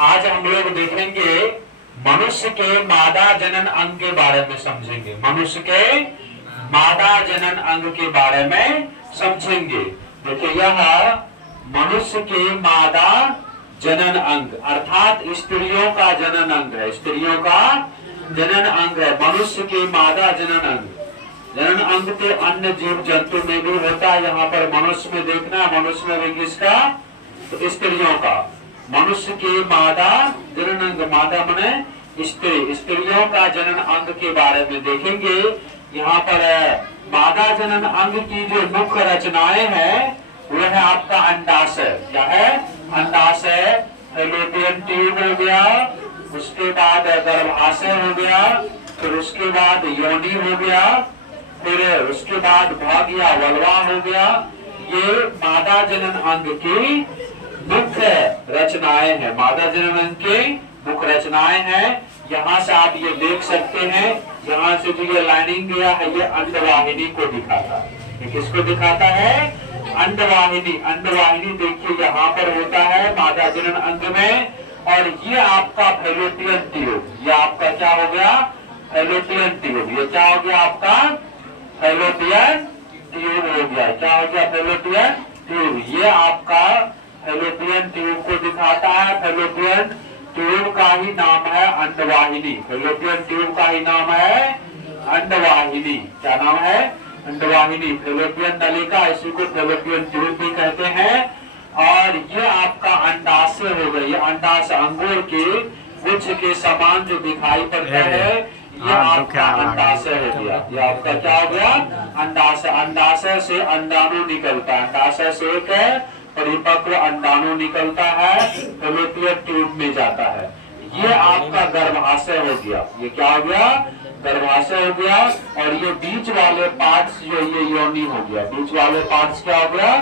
आज हम लोग देखेंगे मनुष्य के मादा जनन अंग के बारे में समझेंगे। मनुष्य के मादा जनन अंग के बारे में समझेंगे। देखिए यह मनुष्य के मादा जनन अंग अर्थात स्त्रियों का जनन अंग है। स्त्रियों का जनन अंग है मनुष्य के मादा जनन अंग। जनन अंग तो अन्य जीव जंतु में भी होता है, यहाँ पर मनुष्य में देखना है। मनुष्य में किसका? तो स्त्रियों का। मनुष्य के मादा जनन अंग, मादा माने स्त्री, स्त्रियों का जनन अंग के बारे में देखेंगे। यहाँ पर मादा जनन अंग की जो मुख्य रचनाएं हैं वह है आपका अंडाशय। क्या है? अंडाशय, फैलोपियन ट्यूब हो गया, उसके बाद गर्भाशय हो गया, फिर उसके बाद योनि हो गया, फिर उसके बाद भाग या वल्वा हो गया। ये मादा जनन अंग की मुख्य रचनाएं हैं। मादा जनन अंग की मुख्य रचनाएं हैं। यहाँ से आप ये देख सकते हैं, यहाँ से जो ये लाइनिंग गया है ये अंडवाहिनी को दिखाता है। ये किसको दिखाता है? अंडवाहिनी। अंडवाहिनी देखिए यहाँ पर होता है मादा जनन अंग में। और ये आपका फैलोपियन ट्यूब, ये आपका क्या हो गया? Fallopian tube. ये क्या हो गया आपका? फैलोपियन ट्यूब हो गया। क्या हो गया? Fallopian tube. ये आपका फैलोपियन ट्यूब को दिखाता है। फैलोपियन ट्यूब का ही नाम है अंडवाहिनी। फैलोपियन ट्यूब का ही नाम है अंडवाहिनी। क्या नाम है? अंडवाहिनी। फैलोपियन नलिका, इसी को फैलोपियन ट्यूब भी कहते हैं। और ये आपका अंडाशय हो गया। ये अंडाशय अंगूर के गुच्छ के समान जो दिखाई पड़ता है ये आपका अंडाशय हो गया। ये आपका क्या हो गया? अंडाशय। अंडाशय से अंडाणु निकलता है। अंडाशय से एक परिपक्व अंडाणु निकलता है, फैलोपियन ट्यूब में जाता है। ये आपका गर्भाशय हो गया। ये क्या हो गया? गर्भाशय हो गया। और ये बीच वाले पार्ट्स जो ये योनि हो गया। बीच वाले पार्ट्स क्या हो गया?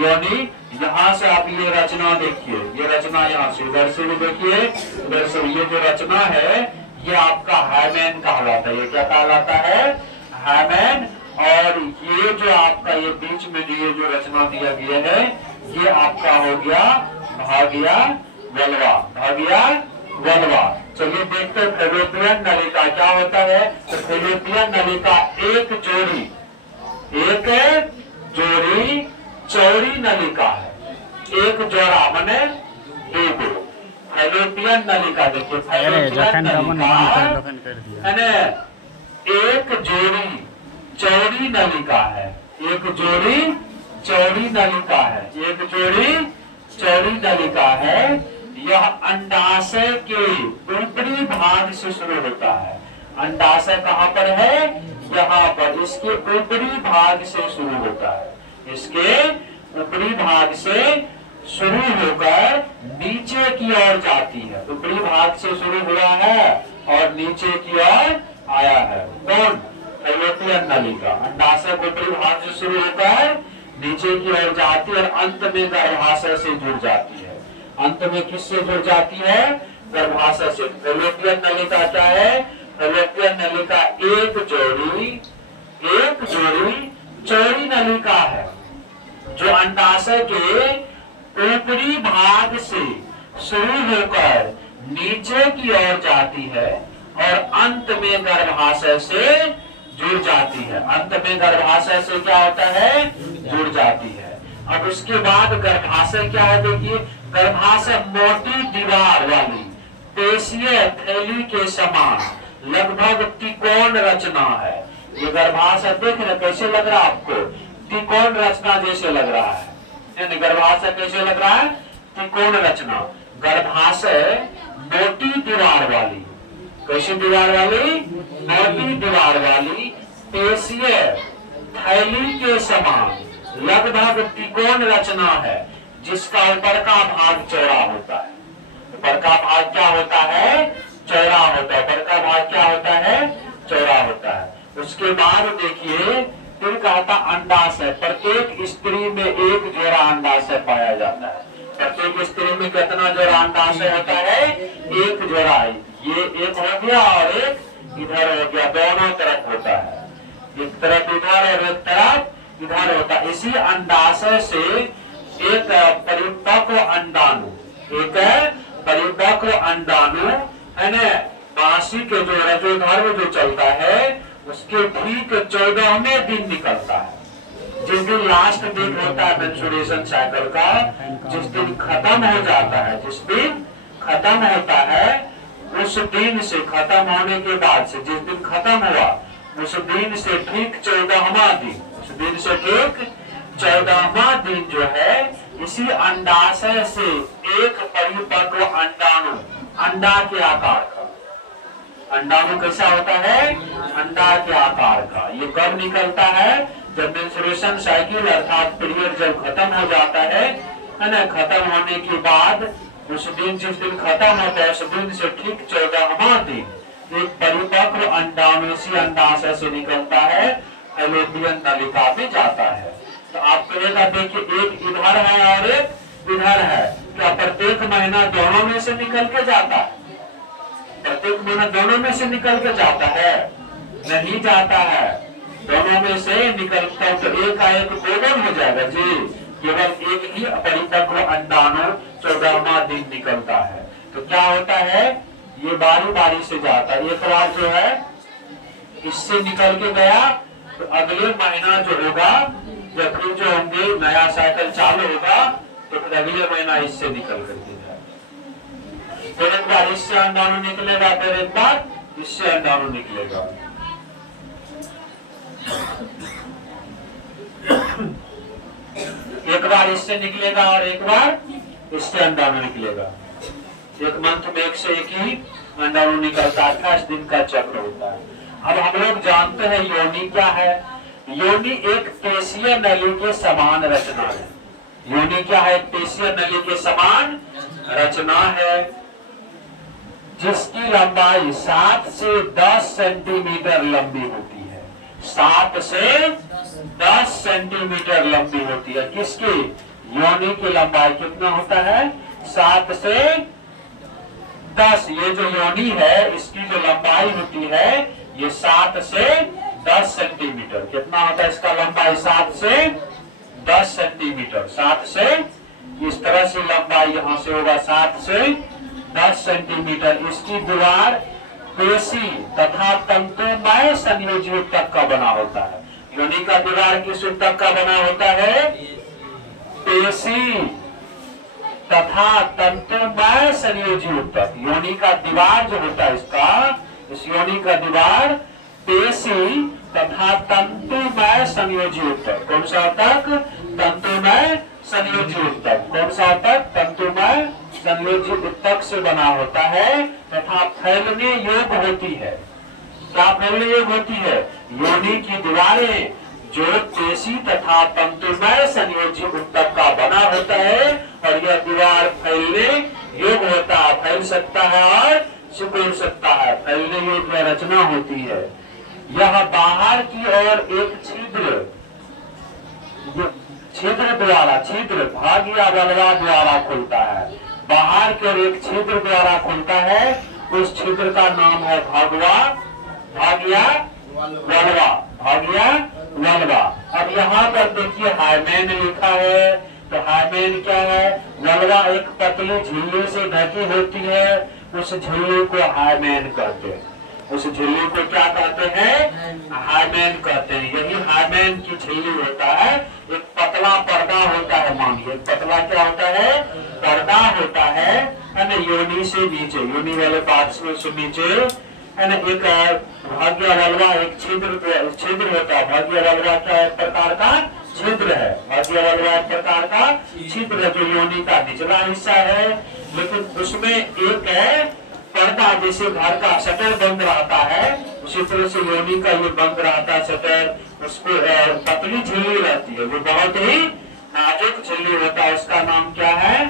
योनि। यहाँ से आप ये रचना देखिए, ये रचना यहाँ से उधर से भी देखिए, उधर से ये जो रचना है ये आपका हाइमेन कहलाता है। ये क्या कहलाता है? हाइमेन। और ये जो आपका ये बीच में ये जो रचना दिया गया है ये आपका हो गया भाग्या वल्वा। भाग्या वल्वा। चलिए देखते हैं फैलोपियन नलिका क्या होता है। तो फैलोपियन नलिका एक जोड़ी चौड़ी नलिका है। एक जोड़ा माने दो। फैलोपियन नलिका देखिए, फैलोपियन नलिका एक जोड़ी चौड़ी नलिका है। एक जोड़ी चौड़ी नलिका है। एक जोड़ी चौड़ी नलिका है। यह अंडाशय के ऊपरी भाग से शुरू होता है। अंडाशय कहाँ पर है? यहाँ पर। इसके ऊपरी भाग से शुरू होता है। इसके ऊपरी भाग से शुरू होकर नीचे की ओर जाती है। ऊपरी भाग से शुरू हुआ है और नीचे की ओर आया है। कौन? फैलोपियन नलिका। अंडाशय के ऊपरी भाग से शुरू होकर नीचे की ओर जाती है और अंत में गर्भाशय से जुड़ जाती है। अंत में किससे जुड़ जाती है? गर्भाशय से। फैलोपियन नलिका क्या है? फैलोपियन नलिका एक जोड़ी चौड़ी नलिका है जो अंडाशय के ऊपरी भाग से शुरू होकर नीचे की ओर जाती है और अंत में गर्भाशय से जुड़ जाती है। अंत में गर्भाशय से क्या होता है? जुड़ जाती है। अब उसके बाद गर्भाशय क्या है? देखिए गर्भाशय मोटी दीवार वाली पेशीय थैली के समान लगभग त्रिकोण रचना है। ये गर्भाशय देख रहे कैसे लग रहा है आपको? त्रिकोण रचना जैसे लग रहा है। गर्भाशय कैसे लग रहा है? त्रिकोण रचना। गर्भाशय मोटी दीवार वाली। कैसी दीवार वाली? मोटी दीवार वाली पेशीय थैली के समान लगभग त्रिकोण रचना है जिसका ऊपर का भाग चौड़ा होता है। ऊपर का भाग क्या होता है? चौड़ा होता है। ऊपर का भाग क्या होता है? चौड़ा होता है। उसके बाद देखिए फिर कहता अंडाशय। प्रत्येक स्त्री में एक जोड़ा अंडाशय पाया जाता है। प्रत्येक स्त्री में कितना जोड़ा अंडाशय होता है? एक जोड़ा। ये एक हो गया और एक इधर हो गया। दोनों तरफ होता है। एक तरफ इधर और एक तरफ इधर होता है। इसी अंडाशय से एक परिपक्व अंडाणु परिपक्व अंडाणु है ना मासी के जो रजोधर्म जो चलता है उसके ठीक 14वें दिन निकलता है। जिस दिन लास्ट दिन होता है मेंस्ट्रुएशन साइकिल का, जिस दिन खत्म हो जाता है, जिस दिन खत्म होता है उस दिन से, खत्म होने के बाद से जिस दिन खत्म हुआ उस दिन से ठीक 14वां दिन, उस दिन से ठीक 14वां दिन जो है इसी अंडाशय से एक परिपक्व अंडाणु, अंडा के आकार का, अंडाणु कैसा होता है अंडा के आकार का, ये कब निकलता है जब मेंस्ट्रुएशन साइकिल अर्थात पीरियड जब खत्म हो जाता है ना, खत्म होने के बाद उस दिन, जिस दिन खत्म होता है उस दिन से ठीक 14वां दिन एक परिपक्व अंडाणु इसी अंडाशय से निकलता है, फैलोपियन नलिका में जाता है। तो आप कहेगा देखिए एक इधर है और एक इधर है, क्या प्रत्येक महीना दोनों में से निकल के जाता है? प्रत्येक महीना दोनों में से निकल के जाता है? नहीं जाता है, दोनों में से निकलता तो एक का एक गोलन हो जाएगा जी, केवल एक ही परिपक्व अंडाणु 14वां दिन निकलता है। तो क्या होता है ये बारी बारी से जाता है, एक बार जो है इससे निकल के गया तो अगले महीना जो होगा या फिर जो होंगे नया साइकिल चालू होगा तो फिर अगले महीना इससे निकल करके जाए, फिर एक बार इससे अंडाणु निकलेगा, फिर एक बार इससे अंडाणु निकलेगा। एक बार इससे निकलेगा और एक बार इससे अंडाणु निकलेगा। एक मंथ में एक से एक ही अंडाणु निकलता है, 28 दिन का चक्र होता है। अब हम लोग जानते हैं योनि क्या है। योनि एक पेशीय नली के समान रचना है। योनि क्या है? एक पेशीय नली के समान रचना है जिसकी लंबाई 7 से 10 सेंटीमीटर लंबी होती है। 7 से 10 सेंटीमीटर लंबी होती है। किसकी? योनि की लंबाई कितना होता है? 7 से 10। ये जो योनि है इसकी जो लंबाई होती है ये 7 से 10 सेंटीमीटर। कितना होता है इसका लंबाई? 7 से 10 सेंटीमीटर। 7 से इस तरह से लंबाई यहाँ से होगा 7 से 10 सेंटीमीटर। इसकी दीवार पेशी तथा तंतुमय संयोजी ऊतक का बना होता है। योनि का दीवार किस ऊतक का बना होता है? पेशी तथा तंतुमय संयोजी ऊतक। योनि का दीवार जो होता है इसका, इस योनि का दीवार पेशी तथा तंतुमय संयोजी ऊतक। कौन सा ऊतक? तंतुमय संयोजी ऊतक। कौन सा ऊतक? तंतुमय संयोजी ऊतक से बना होता है तथा फैलने योग्य होती है। क्या फैलने योग्य होती है? योनि की दीवारें जो पेशी तथा तंतुमय संयोजी ऊतक का बना होता है और यह दीवार फैलने योग्य होता है, फैल सकता है और सिकुड़ सकता है, फैलने योग्य रचना होती है। यह बाहर की ओर एक छिद्र द्वारा, छिद्र भाग्य वल्वा द्वारा खुलता है। बाहर की ओर एक छिद्र द्वारा खुलता है, उस छिद्र का नाम है भाग्या वल्वा, भाग्या वल्वा। अब यहाँ पर देखिए हाइमेन लिखा है, तो हाइमेन क्या है? वल्वा एक पतली झिल्ली से ढकी होती है, उस झिल्ली को हाइमेन कहते हैं। उस झिल्ली को क्या कहते हैं? हाइमेन कहते हैं। यही हाइमेन की झिल्ली होता है। एक पतला पर्दा होता है, मानिए पतला क्या होता है? पर्दा होता है ना, योनि से नीचे, योनि वाले पार्ट्स में से नीचे है ना, एक भाग्य वल्वा एक छिद्र होता है। भाग्य वल्वा क्या एक प्रकार का छिद्र है। भाग्य वल्वा एक प्रकार का छिद्र है जो योनि का निचला हिस्सा है, लेकिन उसमें एक है पर्दा, जैसे घर का शटर बंद रहता है उसी तरह से योनि का ये बंद रहता है शटर। उसको पतली झिल्ली रहती है, वो बहुत ही नाजुक झिल्ली होता है, उसका नाम क्या है?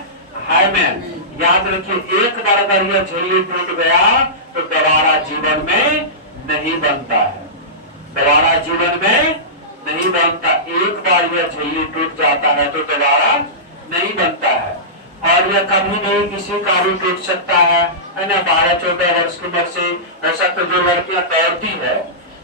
हाइमेन। याद रखिए, एक बार अगर यह झिल्ली टूट गया तो दोबारा जीवन में नहीं बनता है, दोबारा जीवन में नहीं बनता। एक बार यह झिल्ली टूट जाता है तो दोबारा नहीं बनता है। और यह कभी नहीं किसी का भी टूट सकता है ना। 12-14 वर्ष की उम्र से हो सकता है, जो लड़कियां दौड़ती है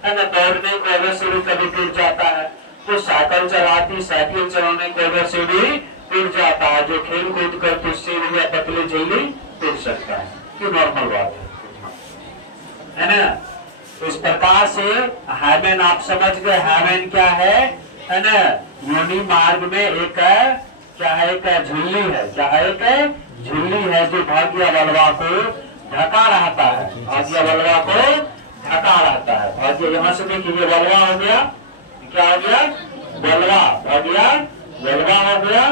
ना, दौड़ने की वजह से भी कभी टूट जाता है। तो साइकिल चलाती, साइकिल चलाने की वजह से भी टूट जाता है। जो खेल कूद करती उससे भी यह पतली झिल्ली टूट गिर सकता है, ये नॉर्मल बात है ना। तो इस प्रकार से हाइमेन आप समझ गए, हाइमेन क्या है ना, योनि मार्ग में एक क्या है, एक झिल्ली है, क्या है, एक झिल्ली है जो भाग्य बलवा को ढका रहता है, भाग्य बलवा को ढका रहता है। भाग्य यहाँ से देखिए ये बलवा हो गया, क्या हो गया, बलवा, भाग्य बलवा हो गया,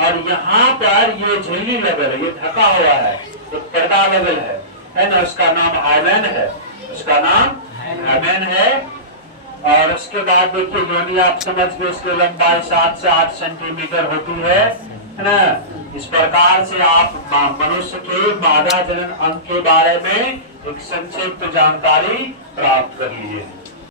और यहाँ पर ये झिल्ली लेवल है, ये ढका हुआ है, एक पर्दा लेवल है ना, उसका नाम हाइमेन है, उसका नाम हाइमेन है। और उसके बाद देखिए योनि आप समझ गए, इसकी लंबाई 7 से 8 सेंटीमीटर होती है ना। इस प्रकार से आप मनुष्य के मादा जनन अंग के बारे में एक संक्षिप्त जानकारी प्राप्त कर लीजिए।